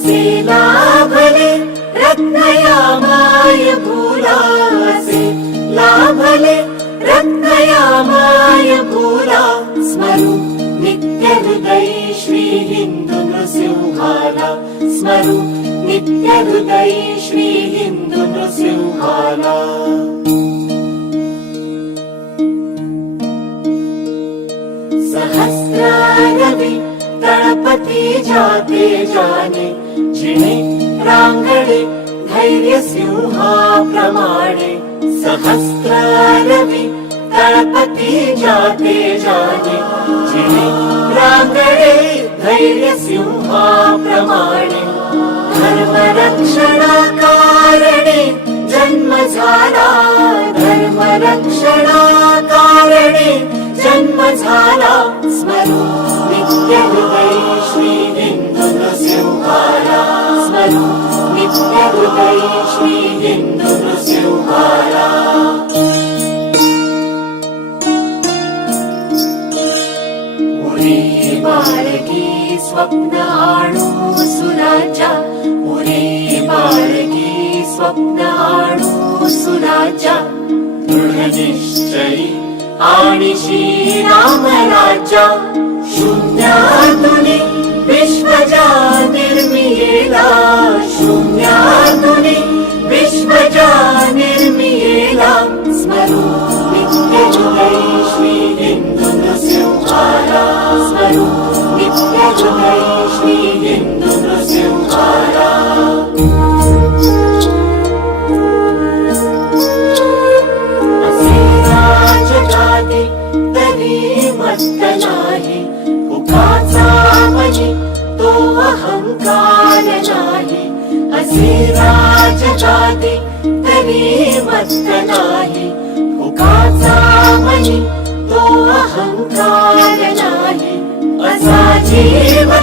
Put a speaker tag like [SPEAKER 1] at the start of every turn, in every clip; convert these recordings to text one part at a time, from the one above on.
[SPEAKER 1] लाभले रत्नया माय भूला असे लाभले रत्नया माय भूला स्मरू नित्य हृदयी श्री हिंदू नृसिंहाला स्मरू नित्य हृदयी श्री हिंदू नृसिंहाला सहस्रारवी गणपति जाते जाने चिने प्राङ्गणे धैर्य स्युहा प्रमाणे सहस्र रवि जाते जाने चिने ब्राङ्गणे धैर्य स्युहा जन्म धर्मणे जन्मझाला जन्म जन्मझाला स्मरो। हृदयी श्री श्री स्वप्न आणू सुराजा उरे बाळगी स्वप्न आणू सुराजा दृढ निश्चयी आणि श्रीरामराजा राजा शून्यातुनि विश्वजानिर्मियेला शून्यातुनि विश्वजानिर्मियेला स्मरो निर्मीला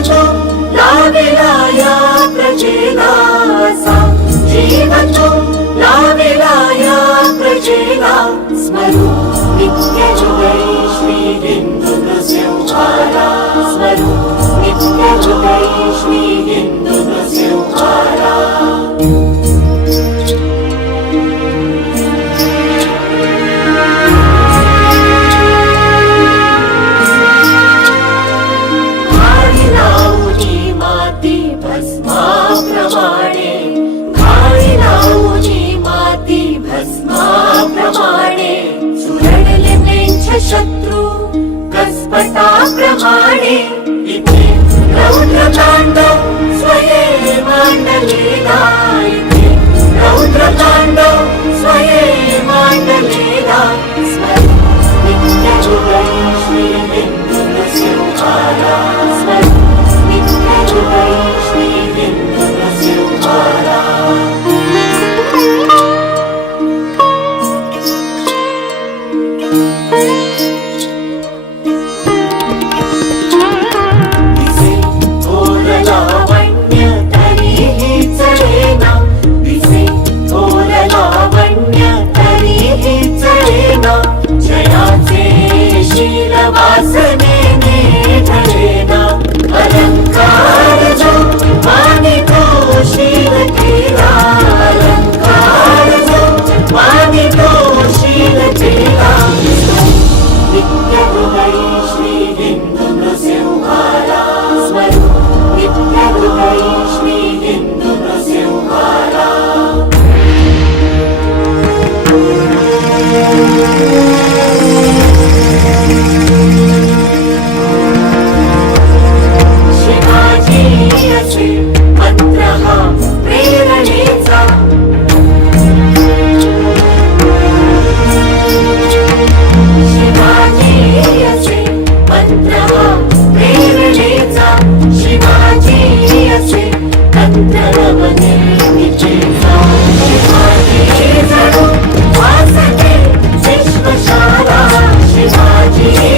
[SPEAKER 1] चो रामे प्रचेदासा रालाया प्रचेवा स्वरु नित्यजगे श्री हिन्दु जाता स्वरु नित्यजगे श्री श्रीबिन्दु Yeah.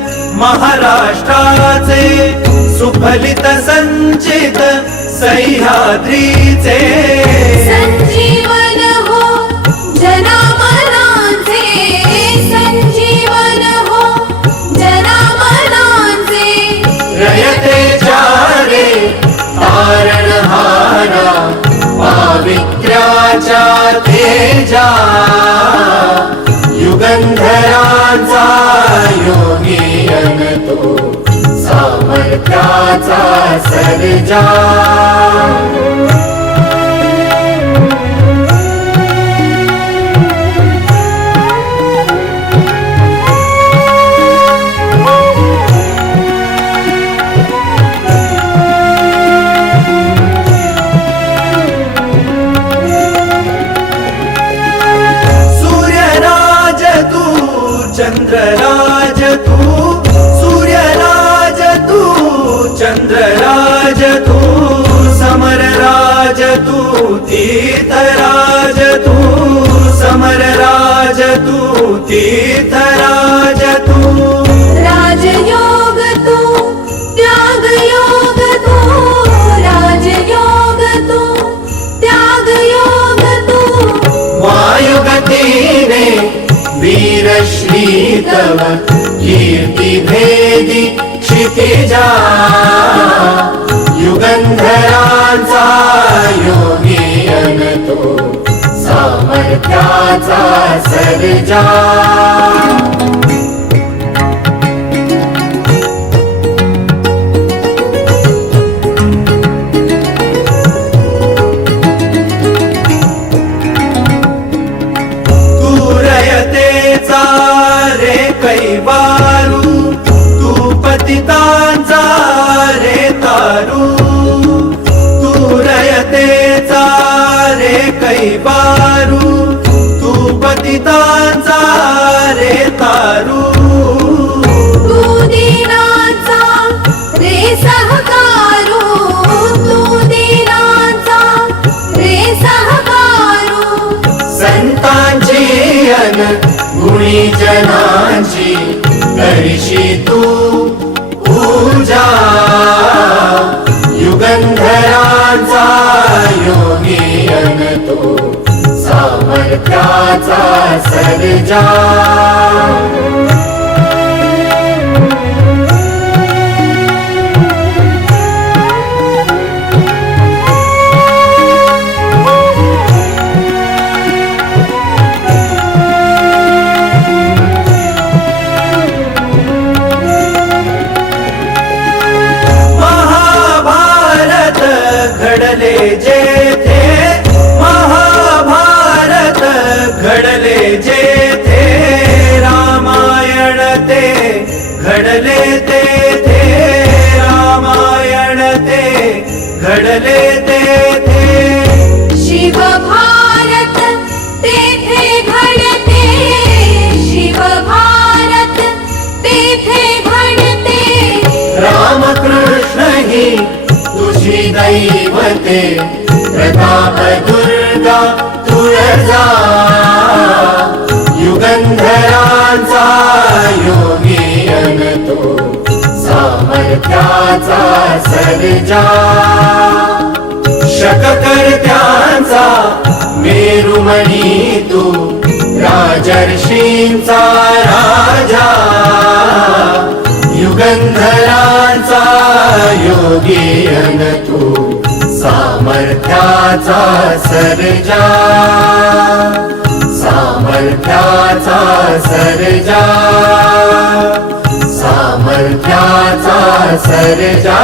[SPEAKER 1] महाराष्ट्राचे सुफलित संचित सह्याद्रीचे.
[SPEAKER 2] संजीवन हो जनामनांचे. संजीवन हो जनामनांचे.
[SPEAKER 1] रयतेच्या रे तारणहारा पावित्र्याच्या तेजा. युगंधराचा योगी अन तो सामर्थ्याचा सर्जा. तीर्थराज तू।
[SPEAKER 2] राजयोग तू त्यागयोग तू राजयोग तू त्यागयोग तू
[SPEAKER 1] वायुगतीने वीरश्री तव कीर्ती भेदी क्षितिजा। युगंधराचा योगी अन त्याचा सामर्थ्याचा सर्जा. जनांची करशी तू पूजा. युगंधराचा योगी अन सामर्थ्याचा सर्जा. যে दैवते प्रताप दुर्गा तुळजा. युगंधराचा योगी अनतो. सामर्थ्याचा सर्जा शककर्त्यांचा मेरुमणी तू. राजर्षींचा राजा. युगंधराचा योगीयन तू सामर्थ्याचा सर्जा सामर्थ्याचा सर्जा सामर्थ्याचा सर्जा.